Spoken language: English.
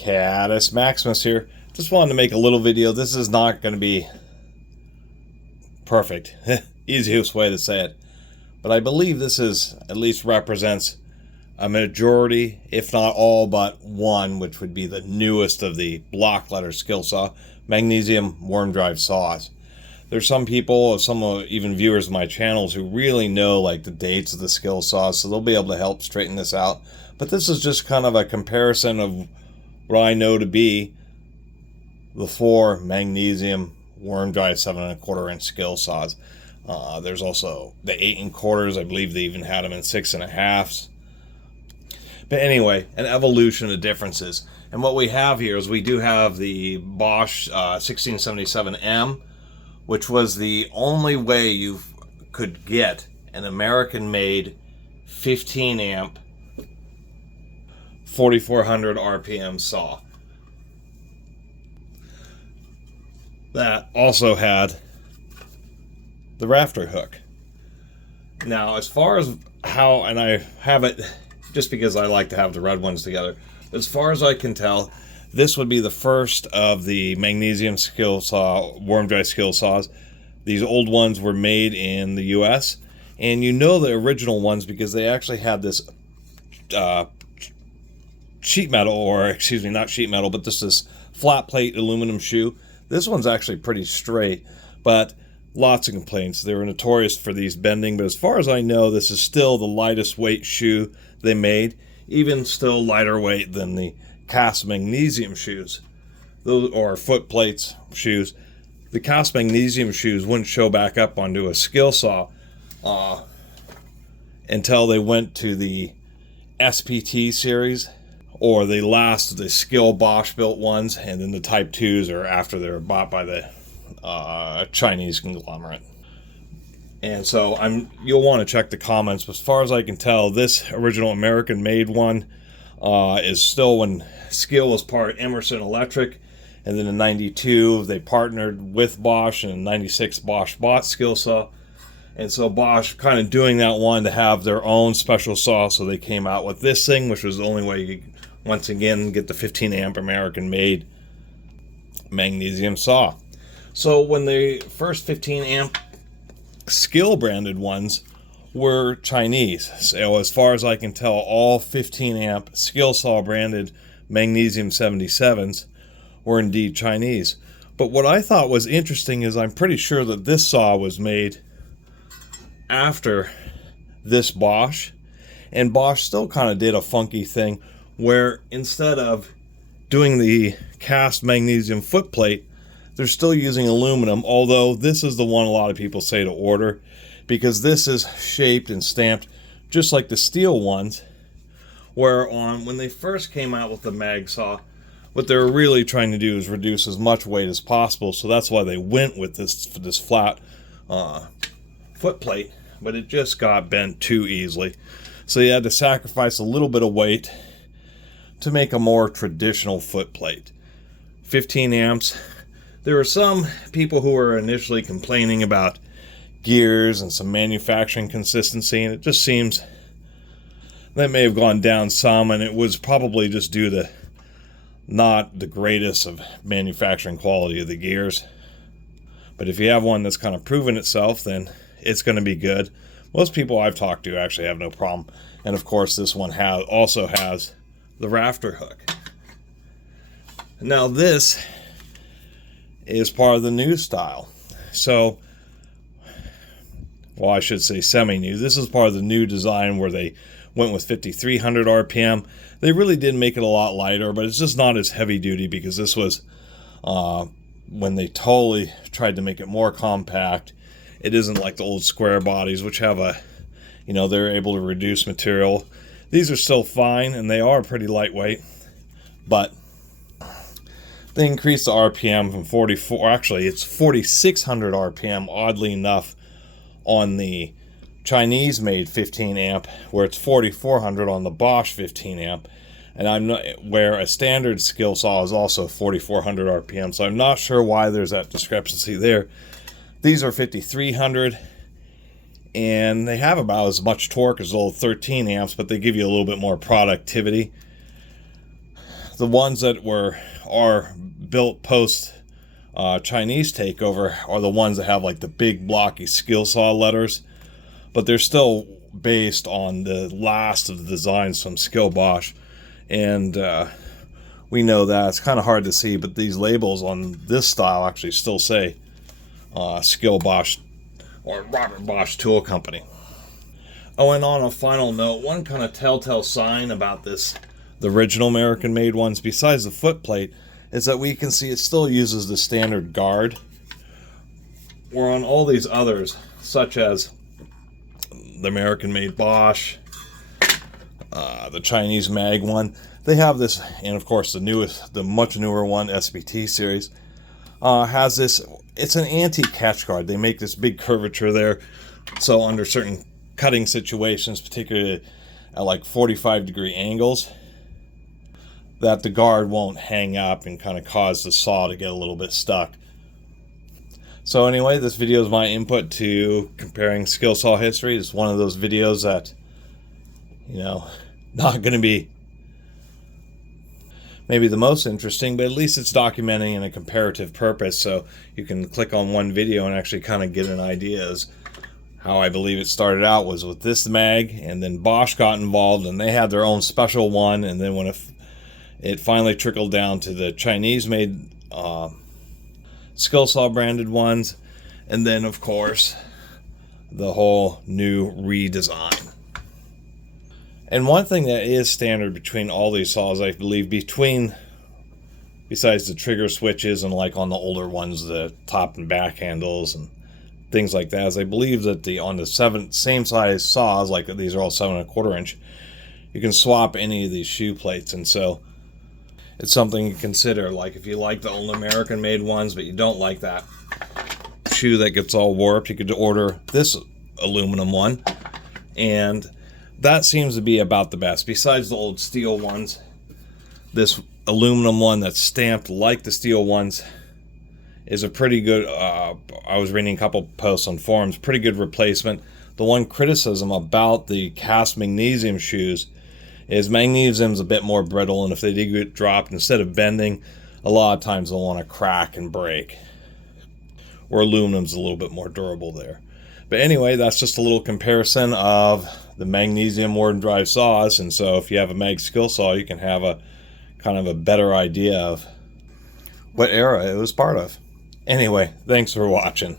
Catus, Maximus here. Just wanted to make a little video. This is not going to be perfect. Easiest way to say it. But I believe this is, at least represents a majority, if not all but one, which would be the newest of the block letter Skilsaw, Magnesium worm drive saws. There's some people, even viewers of my channels, who really know like the dates of the Skilsaws, so they'll be able to help straighten this out. But this is just kind of a comparison of what I know to be the 4 Magnesium worm drive 7¼ inch Skilsaws. There's also the 8¼ I believe they even had them in 6½. But anyway, an evolution of differences. And what we have here is we do have the Bosch 1677M, which was the only way you could get an American-made 15 amp 4400 RPM saw. That also had the rafter hook. Now, as far as how, and I have it just because I like to have the red ones together, as far as I can tell, this would be the first of the Magnesium Skilsaw, worm drive Skilsaws. These old ones were made in the US, and you know the original ones because they actually had this sheet metal, or excuse me, not sheet metal, but this flat plate aluminum shoe. This one's actually pretty straight, but lots of complaints. They were notorious for these bending, but as far as I know, this is still the lightest weight shoe they made, even still lighter weight than the cast magnesium shoes, those, or foot plates shoes. The cast magnesium shoes wouldn't show back up onto a Skilsaw until they went to the SPT series, or the Skill Bosch built ones, and then the Type 2s are after they were bought by the Chinese conglomerate. And so you'll want to check the comments, but as far as I can tell, this original American-made one is still when Skill was part of Emerson Electric, and then in '92 they partnered with Bosch, and in '96 Bosch bought Skilsaw, and so Bosch kind of doing that one to have their own special saw, so they came out with this thing, which was the only way you could once again get the 15 amp American-made magnesium saw. So when the first 15 amp Skill branded ones were Chinese. So as far as I can tell, all 15 amp Skilsaw branded Magnesium 77s were indeed Chinese. But what I thought was interesting is I'm pretty sure that this saw was made after this Bosch, and Bosch still kind of did a funky thing where instead of doing the cast magnesium foot plate, they're still using aluminum, although this is the one a lot of people say to order because this is shaped and stamped just like the steel ones, where when they first came out with the mag saw, what they're really trying to do is reduce as much weight as possible, so that's why they went with this flat foot plate, but it just got bent too easily. So you had to sacrifice a little bit of weight to make a more traditional foot plate. 15 amps. There were some people who were initially complaining about gears and some manufacturing consistency, and it just seems that may have gone down some, and it was probably just due to not the greatest of manufacturing quality of the gears. But if you have one that's kind of proven itself, then it's going to be good. Most people I've talked to actually have no problem. And of course this one also has the rafter hook. Now this is part of the new style. So, well, I should say semi-new. This is part of the new design where they went with 5300 RPM. They really did make it a lot lighter, but it's just not as heavy duty because this was when they totally tried to make it more compact. It isn't like the old square bodies, which have they're able to reduce material. These are still fine, and they are pretty lightweight, but they increased the RPM from 44, actually it's 4600 RPM, oddly enough, on the Chinese-made 15 amp, where it's 4400 on the Bosch 15 amp, and where a standard Skilsaw is also 4400 RPM, so I'm not sure why there's that discrepancy there. These are 5300, and they have about as much torque as the old 13 amps, but they give you a little bit more productivity. The ones that are built post Chinese takeover are the ones that have like the big blocky Skilsaw letters, but they're still based on the last of the designs from Skilbosh, and we know that it's kind of hard to see, but these labels on this style actually still say Skilbosh or Robert Bosch Tool Company. Oh, and on a final note, one kind of telltale sign about the original American-made ones, besides the footplate, is that we can see it still uses the standard guard. Where on all these others, such as the American-made Bosch, the Chinese Mag one, they have this, and of course the much newer one, SPT series, has this. It's an anti-catch guard. They make this big curvature there, so under certain cutting situations, particularly at like 45-degree angles, that the guard won't hang up and kind of cause the saw to get a little bit stuck. So anyway, this video is my input to comparing Skilsaw history. It's one of those videos that, not going to be maybe the most interesting, but at least it's documenting in a comparative purpose, so you can click on one video and actually kind of get an idea as how I believe it started out was with this mag, and then Bosch got involved and they had their own special one, and then when it finally trickled down to the Chinese-made Skilsaw branded ones, and then of course the whole new redesign. And one thing that is standard between all these saws, I believe, besides the trigger switches and like on the older ones, the top and back handles and things like that, is I believe that on the same size saws, like these are all 7 1/4 inch, you can swap any of these shoe plates, and so it's something you consider. Like if you like the old American made ones but you don't like that shoe that gets all warped, you could order this aluminum one, and that seems to be about the best. Besides the old steel ones, this aluminum one that's stamped like the steel ones is a pretty good, I was reading a couple posts on forums, pretty good replacement. The one criticism about the cast magnesium shoes is magnesium's a bit more brittle, and if they do get dropped, instead of bending, a lot of times they'll want to crack and break. Or aluminum's a little bit more durable there. But anyway, that's just a little comparison of the magnesium Warden Drive saws, and so if you have a Mag Skilsaw, you can have a kind of a better idea of what era it was part of. Anyway, thanks for watching.